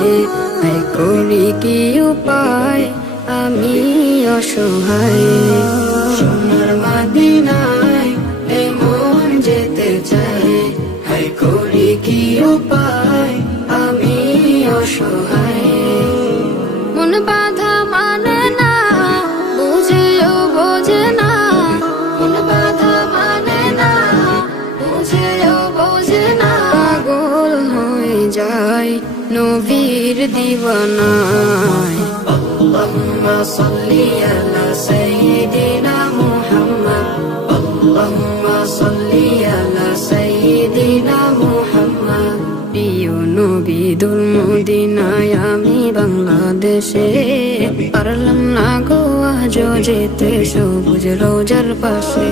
হায় করি কি উপায় আমি অসহায়। সোনার মদিনায় এই মন যেতে চায়, হায় করি কি উপায় আমি অসহায়। মন বাধা মানে না, বুঝেও বোঝে না, মন বাধা মানে না, বুঝেও বোঝে না। পাগল হয়ে যায় নবীর দিওয়ানায়। আল্লাহুম্মা সাল্লি আলা সাইয়্যিদিনা মুহাম্মদ, আল্লাহুম্মা সাল্লি আলা সাইয়্যিদিনা মুহাম্মদ। প্রিয় নবী দুল মদিনায় আমি বাংলাদেশে, পারলাম না গো আজও যেতে সবুজ রোজার পাশে।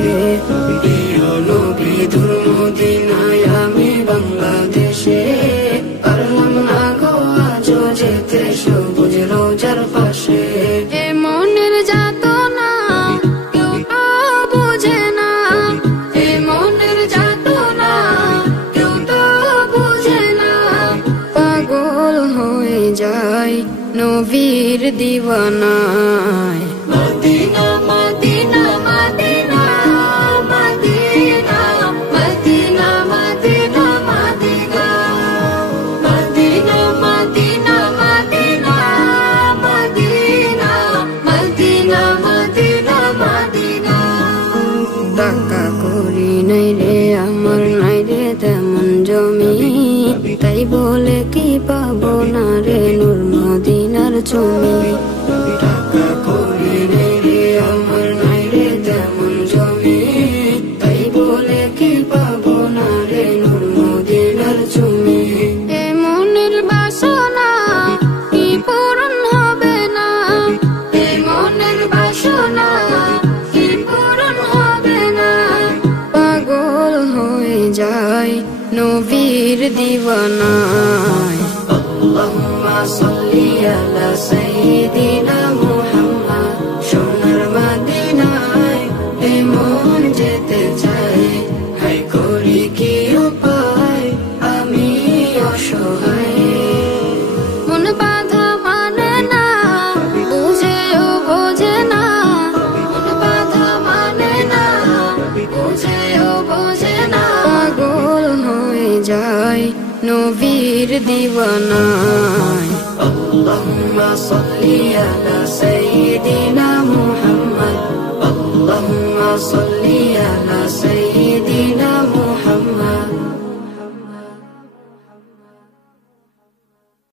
প্রিয় নবী দুল মদিনায় আমি বাংলাদেশে, পারলাম না গো আজও যেতে সবুজ রোজার পাশে। এ মনের যাতনা কেউ তো বোঝে না, এ মনের যাতনা কেউ তো বোঝে না। পাগল হয়ে যায় নবীর দিওয়ানায়। মদিনা মদিনা মদিনা মদিনা মদিনা মদিনা মদিনা মদিনা মদিনা মদিনা মদিনা মদিনা মদিনা। টাকা করি নাই রে আমার, নাই রে তেমন জমি, তাই বলে কি পাবো না রে নূর মদিনার ছবি। টাকা করি নাই রে আমার, নাই রে তেমন জমি, তাই বলে কি পাবো না রে নূর মদিনার ছবি। এ মনের বাসনা কি পূরণ হবে না, এ মনের বাসনা কি পূরণ হবে না। পাগল হয়ে যায় নবীর দিওয়ানায়। আল্লাহুম্মা সাল্লি আলা সাইয়্যিদিনা মুহাম্মদ। সোনার মদিনায় এই মন যেতে চায়, হায় করি কি উপায় আমি অসহায়। মন বাধা মানে না, বুঝেও বোঝে না, মন বাধা মানে না, বুঝেও বোঝে না। পাগল হয়ে যায় নবীর দিওয়ানায়। আল্লাহুম্মা সাল্লি আলা সাইয়্যিদিনা মুহাম্মদ, আল্লাহুম্মা সাল্লি আলা সাইয়্যিদিনা মুহাম্মদ।